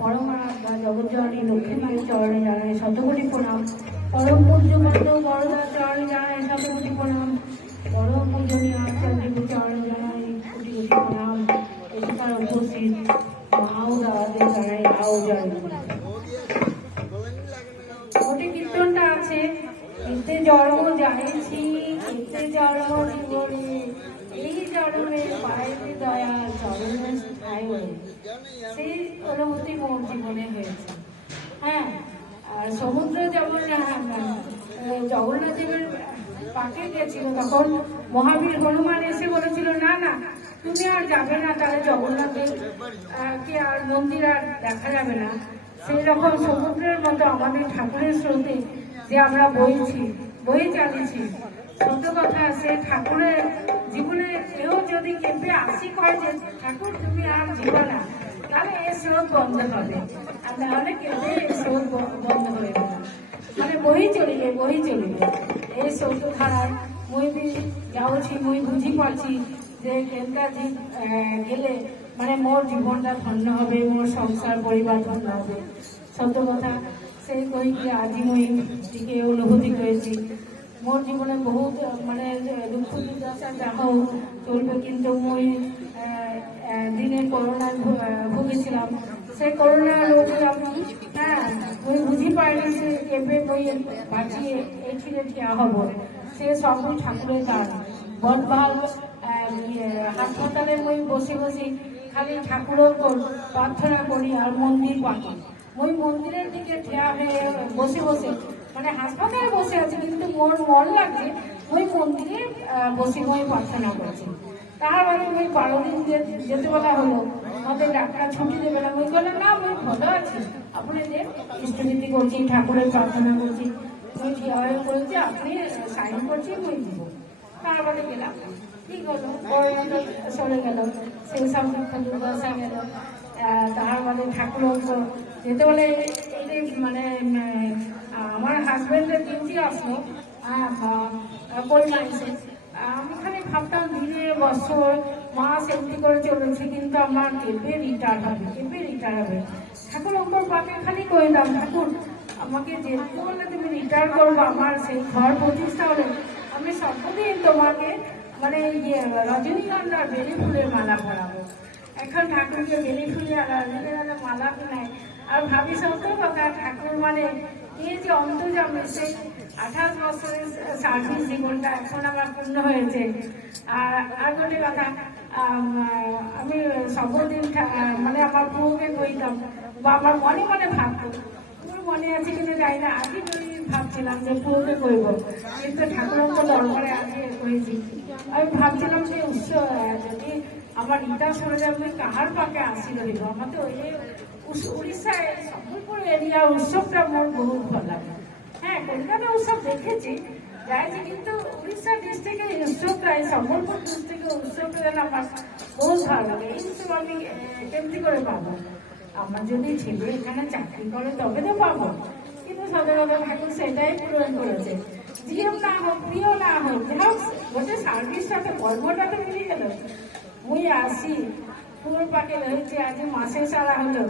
পরমাত্মা জগজ্জননী লক্ষ্মী মায়ের চরণে জানাই শতকোটি প্রণাম। পরম পূজ্যপদ বরদার চরণে জানাই শতকোটি প্রণাম। পরম পূজনীয় আচার্যের চরণে জানাই কোটি কোটি প্রণাম। এখানকার উপস্থিত মাও দাদাদের জানাই আও জয়। ওটি কীর্তনটা আছে, এতে জন্ম যাইছি এতে জন্ম জীবনে, এই জন্মে পাইতে দয়া চরণে স্থায়ী হয়ে, সেই অনুভূতি মোর জীবনে হয়েছে। হ্যাঁ, আর সমুদ্র যেমন জগন্নাথ দেবের পাকে গেছিল, তখন মহাবীর হনুমান এসে বলেছিল না না তুমি আর যাবে না, তাহলে জগন্নাথের কে আর মন্দির আর দেখা যাবে না। সেই রকম সমুদ্রের মতো আমাদের ঠাকুরের স্রোতে যে আমরা বয়ে চালিয়েছি, সত্য কথা সে ঠাকুরের জীবনে কেউ যদি কেঁপে আসি কয় যে ঠাকুর তুমি আর জীবা না, তাহলে এই স্রোত বন্ধ হবে, আর নাহলে কেঁপে এই স্রোত বন্ধ হয়ে যাবে, মানে বহি চলিবে এই স্রোত ধারায় মুই বি যাচ্ছি, মুই বুঝি পাচ্ছি যে কেনটা গেলে মানে মোর জীবনটা ধন্য হবে, মোর সংসার পরিবার ধন্য হবে। সত্য কথা সেই কইকে আজি মুই দিকে অনুভূতি করেছি। মোর জীবনে বহুত মানে দুঃখ দুর্দশা যাহাও চলবে, কিন্তু মুই দিনে করোনায় ভুগেছিলাম। সেই করোনা রোগে আমি মুই বুঝি পাইনি যে কেবে মুই বাঁচিয়ে এখানে ঠিয়া হব। সে সব ঠাকুরের দান বনভাল হাসপাতালে মুই বসে খালি ঠাকুরের প্রার্থনা করি আর মন্দির পাকি। মুই মন্দিরের দিকে ঠিয়া হয়ে বসে মানে হাসপাতালে বসে আছি, কিন্তু মোর মন লাগছে ওই মন্দিরে বসে মই প্রার্থনা করছি। তাহার মানে ওই 12 দিন যেতে বলা হলো, আমাদের ডাক্তার ছুটি দেবে না। মুই বললাম না আমি ভালো আছি, আপনাদের ইষ্টনীতি করছি, ঠাকুরের প্রার্থনা করছি, মুই ঠিয়া হয়ে বলছি আপনি সাইন করছি মুই দিব। তারপরে গেলাম, ঠিক হলো, চলে গেল, সেই সব দুঃখ দুর্দশা গেল। তাহার মানে ঠাকুর যেতে বলে মানে আমার হাজবেন্ডের ডিউটি আসলো কল্যাণে। আমি খালি ভাবতাম দিনে বছর মাস এমনি করে চলেছে, কিন্তু আমার কেঁপে রিটায়ার হবে। ঠাকুর অঙ্কর পাকে খালি কইলাম ঠাকুর আমাকে যেতে বললে তুমি রিটায়ার করবো, আমার সেই ঘর প্রতিষ্ঠা হলে আমি সবদিন তোমাকে মানে রজনীগন্ধার বেলি ফুলের মালা পরাবো। এখন ঠাকুরকে বেলি ফুলে আর রজনীগন্ধার মালা কিনাই আর ভাবি সত্য কথা, ঠাকুর মানে এই যে অন্তর্জামে সেই 28 বছরের সার্ভিস জীবনটা এখন আমার পূর্ণ হয়েছে। আর গোটে কথা, আমি সবদিন মানে আমার বউকে কইতাম বা আমার মনে ভাবতো, তোমার মনে আছে কিনা যাই না, আজই ভাবছিলাম যে বউকে কইব, কিন্তু ঠাকুরঙ্ক দরবারে আগে কইছি। আমি ভাবছিলাম যে যদি আমার ইটা সরে যাবে কাহার পাকে আসছিল দিব। আমার তো ওই উড়িষ্যায় সম্বলপুর এরিয়া উৎসবটা মোর বহুত ভালো লাগে। হ্যাঁ, কলকাতা উৎসব দেখেছি যাইছি, কিন্তু উড়িষ্যা ডিস্ট্রিক্টের উৎসবটা সম্বলপুর ডিস্ট্রিক্টের উৎসবটা যেন আমার বহুত ভালো লাগে। এই উৎসব আমি কেমনি করে পাবো? আমার যদি ছেলে এখানে চাকরি করে তবে তো পাবো, কিন্তু সদরদা ঠাকুর সেটাই পূরণ করেছে। জিও না হোক প্রিয় না হোক, যা হোক গোটে সার্ভিসটাতে কর্মটাতে মিলে গেল। মুই আসি পুরো পাকে রয়েছে, আজ মাসে সারা হলো।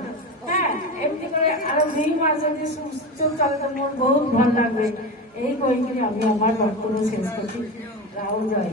হ্যাঁ, এমনি করে আরো 2 মাস যদি সুস্থ চলে তো মোর বহুত ভালো লাগবে। এই কইকে আমি আমার বক্তব্য শেষ করছি। রাও জয়।